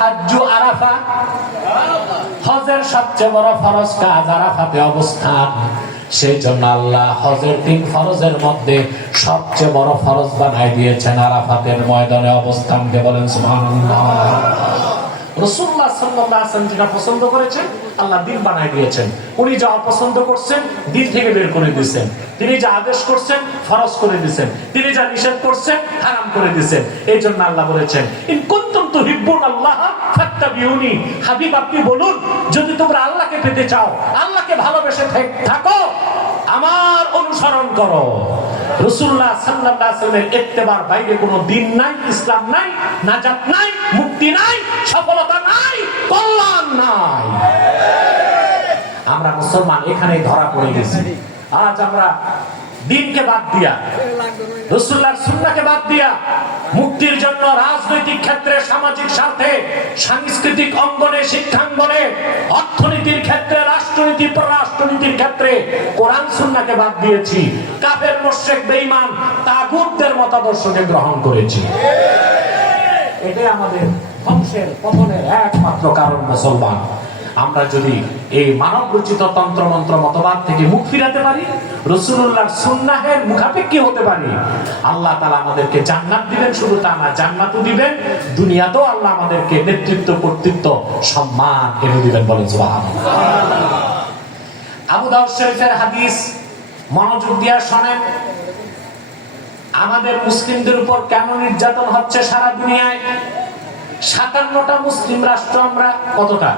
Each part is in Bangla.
হাজ্জু আরাফা, হজের সবচেয়ে বড় ফরজ কাজ আরাফাতে অবস্থান। সেই জন্য আল্লাহ হজের 3 ফরজের মধ্যে সবচেয়ে বড় ফরজ বানাই দিয়েছেন আরাফাতের ময়দানে অবস্থানকে। বলেন সুবহানাল্লাহ। রাসূলুল্লাহ সাল্লাল্লাহু আলাইহি ওয়াসাল্লাম যেটা পছন্দ করেছেন আল্লাহ দিন বানাই দিয়েছেন। উনি যা অপছন্দ করছেন দিন থেকে বের করে দিয়েছেন। তিনি যা আদেশ করছেন ফরজ করে দিয়েছেন, তিনি যা নিষেধ করছেন হারাম করে দিয়েছেন। এই জন্য আল্লাহ বলেছেন ইন কুনতুম তুহিব্বুনাল্লাহ ফাত্তাবিউনি, হাবিব আপনি বলুন যদি তোমরা আল্লাহকে পেতে চাও, আল্লাহকে ভালোবেসে থাকো, আমার অনুসরণ করো। রাসূলুল্লাহ সাল্লাল্লাহু আলাইহি ওয়াসাল্লামের ইত্তেবার বাইরে কোনো দিন নাই, ইসলাম নাই, নাজাত নাই, মুক্তি নাই, সফলতা নাই, কল্যাণ নাই। আমরা মুসলমান এখানেই ধরা পড়ে গেছি। আজ আমরা দিনকে বাদ দিয়া, রাসূলুল্লাহর সুন্নাহকে বাদ দিয়া মুক্তির জন্য রাজনৈতিক ক্ষেত্রে, সামাজিক স্বার্থে, সাংস্কৃতিক অঙ্গনে, শিক্ষাঙ্গনে, অর্থনীতির ক্ষেত্রে, রাষ্ট্রনীতি, পররাষ্ট্রনীতির ক্ষেত্রে কোরআন সুন্নাহকে বাদ দিয়েছি। কাফের, মুশরিক, বেঈমান, তাগুতদের মতাদর্শকে গ্রহণ করেছি। এটাই আমাদের ধ্বংসের, পতনের একমাত্র কারণ। মুসলমান আমরা যদি এই মানব রচিত তন্ত্রমন্ত্র মতবাদ থেকে মুখ ফিরাতে পারি, রাসূলুল্লাহর সুন্নাহের মুখাপেক্ষী হতে পারি, আল্লাহ তাআলা আমাদেরকে জান্নাত দিবেন। শুধু তা না, জান্নাতও দিবেন, দুনিয়াতেও আল্লাহ আমাদেরকে নেতৃত্ব, কর্তৃত্ব, সম্মান এনে দিবেন। বলেন সুবহানাল্লাহ। আবু দাউদ শরীফের হাদিস, মনোযোগ দিয়ে শুনেন। আমাদের মুসলিমদের উপর কেন নির্যাতন হচ্ছে সারা দুনিয়ায়? 57টা মুসলিম রাষ্ট্র আমরা, কতটা?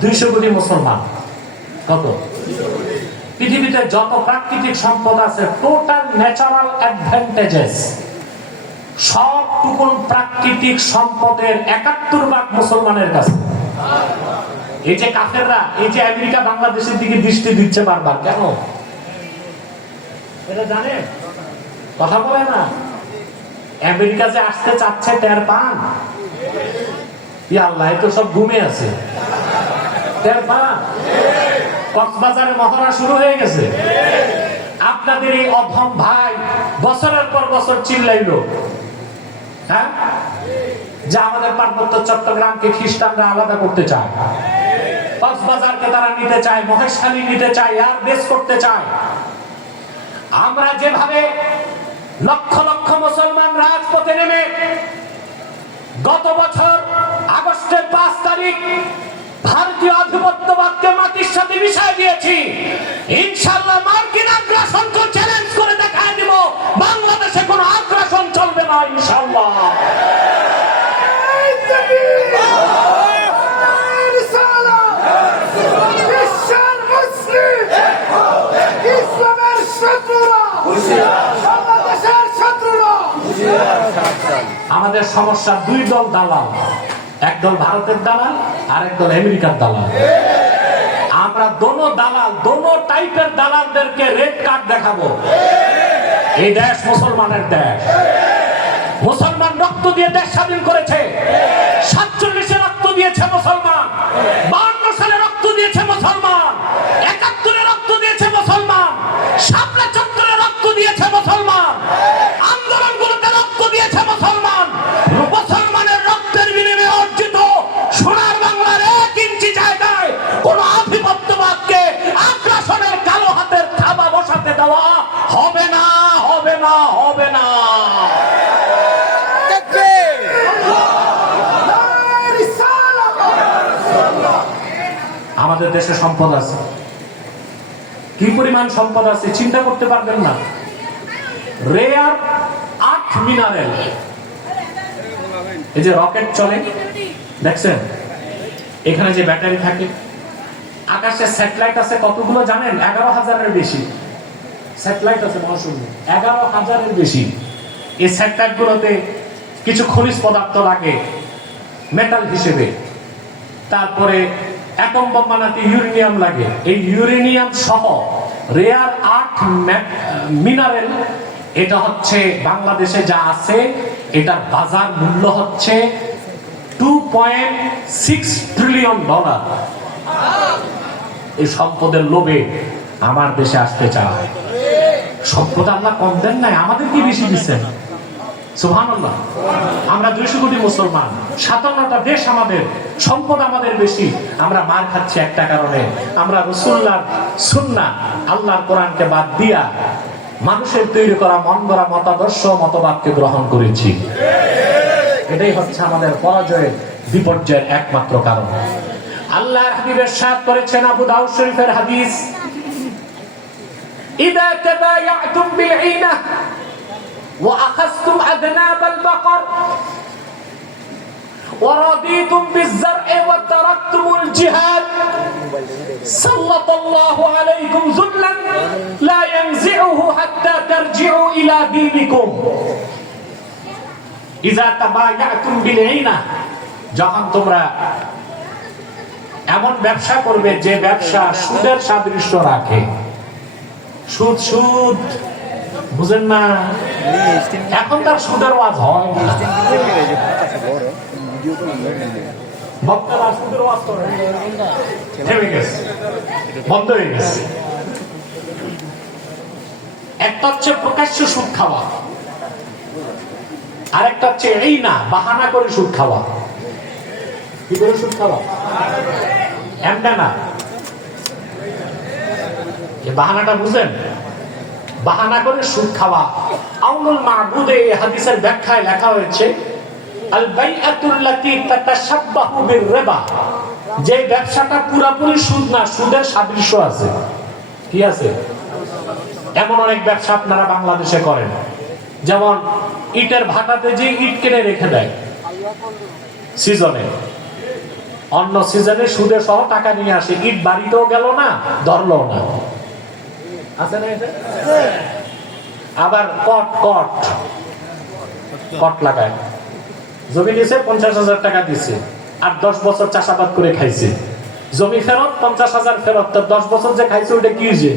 200 কোটি মুসলমান। কত? পৃথিবীতে যত প্রাকৃতিক সম্পদ আছে, টোটাল ন্যাচারাল অ্যাডভান্টেজেস, সবটুকুন প্রাকৃতিক সম্পদের 71% মুসলমানের কাছে। এই যে কাফেররা, এই যে আমেরিকা বাংলাদেশের দিকে দৃষ্টি দিচ্ছে বারবার, কেন এটা জানে? কথা বলে না। আমেরিকা যে আসতে চাচ্ছে টের পান? আল্লাহ তো সব ঘুমে আছে, টের পান? কক্সবাজারে মহড়া শুরু হয়ে গেছে। আপনাদের এই অধম ভাই বছরের পর বছর চিল্লাইলো, হ্যাঁ, যে আমাদের পার্বত্য চট্টগ্রামকে খ্রিস্টানরা আলাদা করতে চায়, কক্সবাজারকে তারা নিতে চায়, মহেশখালী নিতে চায়, আর বেশ করতে চায়। আমরা যেভাবে লক্ষ লক্ষ মুসলমান রাজপথে নেমে গত বছর আগস্টের 5 তারিখ ভারতীয় আধিপত্যবাদকে মাটির সাথে মিশিয়ে দিয়েছি, ইনশাআল্লাহ মার্কিন আগ্রাসনকে চ্যালেঞ্জ করে দেখায় দিব বাংলাদেশে কোনো আগ্রাসন চলবে না ইনশাআল্লাহ। আমাদের সমস্যা 2 দল দালাল, একদল ভারতের দালাল আর একদল আমেরিকার দালাল। আমরা দোনো দালাল, দোনো টাইপের দালালদেরকে রেড কার্ড দেখাবো। এই দেশ মুসলমানের দেশ, মুসলমান রক্ত দিয়ে দেশ স্বাধীন করেছে। 47-এ রক্ত দিয়েছে মুসলমান, 52 সালে রক্ত দিয়েছে মুসলমান, 71-এ রক্ত দিয়েছে মুসলমান, শাপলা চত্বরে রক্ত দিয়েছে মুসলমান, আন্দোলনগুলোতে রক্ত দিয়েছে মুসলমান। মুসলমানের রক্তের বিনিময়ে অর্জিত সোনার বাংলার 1 ইঞ্চি জায়গায় কোন আধিপত্যবাদকে আগ্রাসনের কালো হাতের থাবা বসাতে দেওয়া হবে না, হবে না, হবে না। আমাদের দেশে সম্পদ আছে, কি পরিমাণ সম্পদ আছে চিন্তা করতে পারবেন না। রেয়ার আর্থ মিনারেল, এই যে রকেট চলে দেখছেন, এখানে যে ব্যাটারি থাকে, আকাশে স্যাটেলাইট আছে কতগুলো জানেন? 11,000-এর বেশি স্যাটেলাইট আছে মহাশূন্যে, 11,000-এর বেশি। এই স্যাটেলাইট গুলোতে কিছু খনিজ পদার্থ লাগে মেটাল হিসেবে, তারপরে অ্যাটম বোম বানাতে ইউরেনিয়াম লাগে। এই ইউরেনিয়াম সহ রেয়ার আর্থ মিনারেল, এটা হচ্ছে বাংলাদেশে যা আছে, এটার বাজার মূল্য হচ্ছে $2.6 ট্রিলিয়ন। এই সম্পদের লোভে আমার দেশে আসতে চায়। সম্পদ আল্লাহ কম দেন নাই, আমাদের কি বেশি দিচ্ছেন? সুবহানাল্লাহ। আমরা 200 কোটি মুসলমান, 57টা দেশ আমাদের, সম্পদ আমাদের বেশি, আমরা মার খাচ্ছি একটা কারণে, আমরা রাসূলুল্লাহর সুন্নাহ আল্লাহর কোরআনকে বাদ দিয়া মানুষের তৈরি করা মন গড়া মতাদর্শ মতবাদকে গ্রহণ করেছি। এটাই হচ্ছে আমাদের পরাজয়ের বিপর্যয়ের একমাত্র কারণ। আল্লাহর হাবিব ইরশাদ করেছেন, আবু দাউদ শরীফের হাদিস, ইযা তাবায়াতুম বিলঈনা ওয়া আখাযতুম আদনাবাল বাকর ওয়া রাদিতুম বিয-যার'i ওয়া তারাকতুমুল জিহাদ সাল্লাল্লাহু আলাইকুম যুল্লান লা ইয়ানজি'ুহু হাত্তা তারজি'ু ইলা দীনিকুম। ইযা তাবায়াতুম বিলঈনা, যখন তোমরা এমন ব্যবসা করবে যে ব্যবসা সুদের সাদৃশ্য রাখে। সুদ সুদ বুঝেন না? এখন তার সুদের ওয়াজ হয় না, বক্তারা সুদের ওয়াজ করে থেমে গেছে, বন্ধ হয়ে গেছে। একটা হচ্ছে প্রকাশ্য সুদ খাওয়া, আরেকটা হচ্ছে এই না বাহানা করে সুদ খাওয়া। কি করে সুদ খাওয়া? এমন না, এই বাহানাটা বুঝেন? বাহানা করে সুদ খাওয়া। আউনুল মাবুদে এই হাদিসের ব্যাখ্যায় লেখা হয়েছে, আল বাইআতুল্লাতী তাতাশাব্বাহু বির-রিবা, যে ব্যবসাটা পুরোপুরি সুদ না, সুদের সাদৃশ্য আছে। কি আছে? এমন অনেক ব্যবসা আপনারা বাংলাদেশে করেন, যেমন ইটের ভাটাতে যে ইট কিনে রেখে দেয় সিজনে, অন্য সিজনে সুদে সহ টাকা নিয়ে আসে, ইট বাড়িতেও গেল না, ধরলো না। আছে না এটা? আবার কট লাগায়, জমি দিয়েছে 50,000 টাকা দিচ্ছে, আর 10 বছর চাষাবাদ করে খাইছে, জমি ফেরত 50,000 ফেরত, তো 10 বছর যে খাইছে ওইটা কি হয়েছে?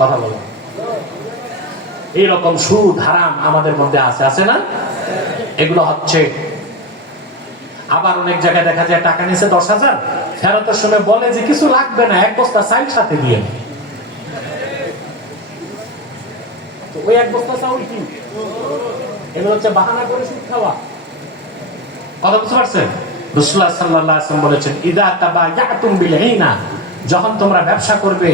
কথা বলো। এইরকম সুদ হারাম আমাদের মধ্যে আছে না? এগুলো হচ্ছে। আবার অনেক জায়গায় দেখা যায় টাকা নিছে 10,000, ফেরতের সময় বলে যে কিছু লাগবে না, 1 বস্তা চাল সাথে দিয়ে। ওই 1 বস্তা চাউল কি? এগুলো হচ্ছে বাহানা করে সুদ খাওয়া। কথা বুঝতে পারছেন? রাসূলুল্লাহ সাল্লাল্লাহু আলাইহি ওয়াসাল্লাম বলেছেন, ইযা তাবায়াতুম বিল-ঈনা, যখন তোমরা ব্যবসা করবে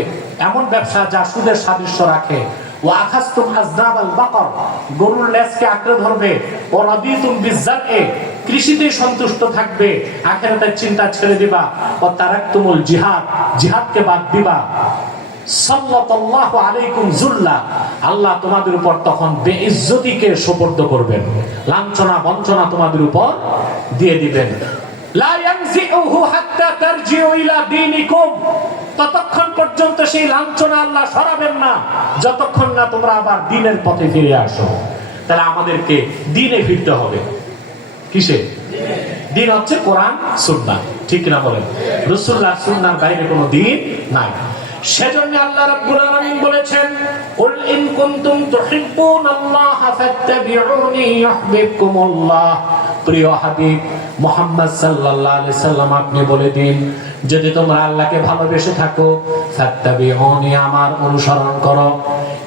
এমন ব্যবসা যা সুদের সাদৃশ্য রাখে, ওয়া আখাযতুম আযনাবাল বাকর, গরুর লেজকে আঁকড়ে ধরবে, ওয়া রাদিতুম বিয-যার'i, কৃষিতে সন্তুষ্ট থাকবে, আখিরাতের চিন্তা ছেড়ে দিবা, ওয়া তারাকতুমুল জিহাদ, জিহাদকে বাদ দিবা, সাল্লাল্লাহু আলাইকুম যুল্লা, আল্লাহ তোমাদের উপর তখন বেইজ্জতিকে সুপর্দ করবেন, লাঞ্ছনা বঞ্চনা তোমাদের উপর দিয়ে দিবেন। লা ইয়ানজিউহু হাত্তা তারজিউ ইলা দীনিকুম, ততক্ষণ পর্যন্ত সেই লাঞ্ছনা আল্লাহ সরাবেন না যতক্ষণ না তোমরা আবার দ্বীনের পথে ফিরে আসো। তাহলে আমাদেরকে দ্বীনে ফিরতে হবে। কিসে? দ্বীন হচ্ছে কোরআন সুন্নাহ, ঠিক কিনা বলেন? রাসূলুল্লাহর সুন্নাহর বাইরে কোনো দ্বীন নাই। সেজন্য আল্লাহ রাব্বুল আলামিন বলেছেন, কুল ইন কুনতুম তুহিব্বুনাল্লাহা ফাত্তাবিউনি ইউহিব্বুকুমুল্লাহ। প্রিয় হাবিব মুহাম্মদ সাল্লাল্লাহু আলাইহি সাল্লাম, আপনি বলে দিন, যদি তোমরা আল্লাহকে ভালোবেসে থাকো, ফাত্তাবিউনি, আমার অনুসরণ করো,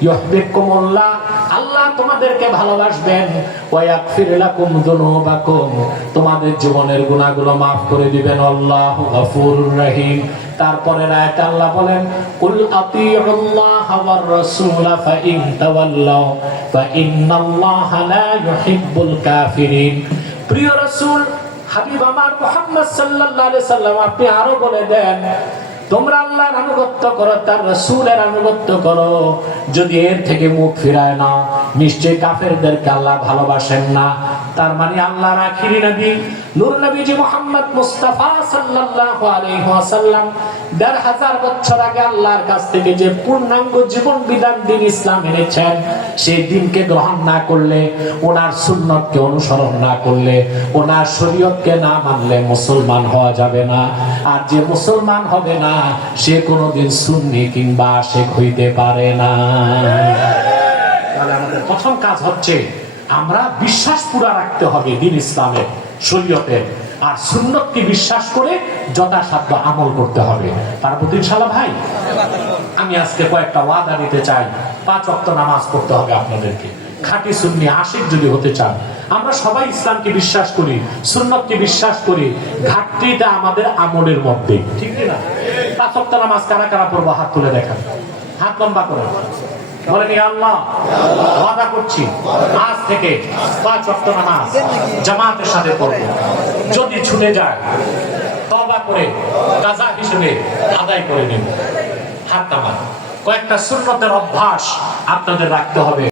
ইউহিব্বুকুমুল্লাহ, আল্লাহ তোমাদেরকে ভালোবাসবেন, ওয়া ইয়াগফির লাকুম যুনুবাকুম, তোমাদের জীবনের গুনাহগুলো maaf করে দিবেন, আল্লাহু গফুরুর রহিম। তারপরে আয়াতে আল্লাহ বলেন, কুল আতিউল্লাহা ওয়ার রাসূলা ফাইন তাওয়াল্লাউ ফাইন্নাল্লাহা লা ইউহিব্বুল কাফিরিন। প্রিয় রাসূল হাবিব আমার মুহাম্মদ সাল্লাল্লাহু আলাইহি সাল্লাম, আপনি আরো বলে দেন, তোমরা আল্লাহর আনুগত্য করো, তার রাসূলের আনুগত্য করো, যদি এর থেকে মুখ ফিরায় নাও, নিশ্চয়ই কাফেরদেরকে আল্লাহ ভালোবাসেন না। তার মানে আল্লাহর আখিরি নবী নূর নবীজি মুহাম্মদ মুস্তাফা সাল্লাল্লাহু আলাইহি ওয়াসাল্লাম ১৫০০ বছর আগে আল্লাহর কাছ থেকে যে পূর্ণাঙ্গ জীবন বিধান দিন ইসলাম এনেছেন, সেই দিনকে গ্রহণ না করলে, ওনার সুন্নতকে অনুসরণ না করলে, ওনার শরীয়তকে না মানলে মুসলমান হওয়া যাবে না। আর যে মুসলমান হবে না, সে কোনোদিন সুন্নি কিংবা আশিক হইতে পারে না। তাহলে আমাদের প্রথম কাজ হচ্ছে আমরা বিশ্বাস পুরা রাখতে হবে দিন ইসলামের, শরীয়তের, আর সুন্নতকে বিশ্বাস করে যথাসাধ্য আমল করতে হবে। পারবো ইনশাআল্লাহ ভাই? আমি আজকে কয়েকটা ওয়াদা দিতে চাই। 5 ওয়াক্ত নামাজ পড়তে হবে আপনাদেরকে, খাঁটি সুন্নি আশিক যদি হতে চান, আমরা সবাই ইসলামকে বিশ্বাস করি, সুন্নতকে বিশ্বাস করি, ঘাটতিটা আমাদের আমলের মধ্যে, ঠিক না? 5 ওয়াক্ত নামাজ কারা কারা পড়বো? হাত তুলে দেখান, হাত লম্বা করে বলেন, ইয়া আল্লাহ ওয়াদা করছি আজ থেকে 5 ওয়াক্ত নামাজ জামাতের সাথে পড়বো। যদি ছুটে যায় তওবা করে কাজা হিসেবে আদায় করে নেব। হাত নামান। কয়েকটা সুন্নতের অভ্যাস আপনাদের রাখতে হবে।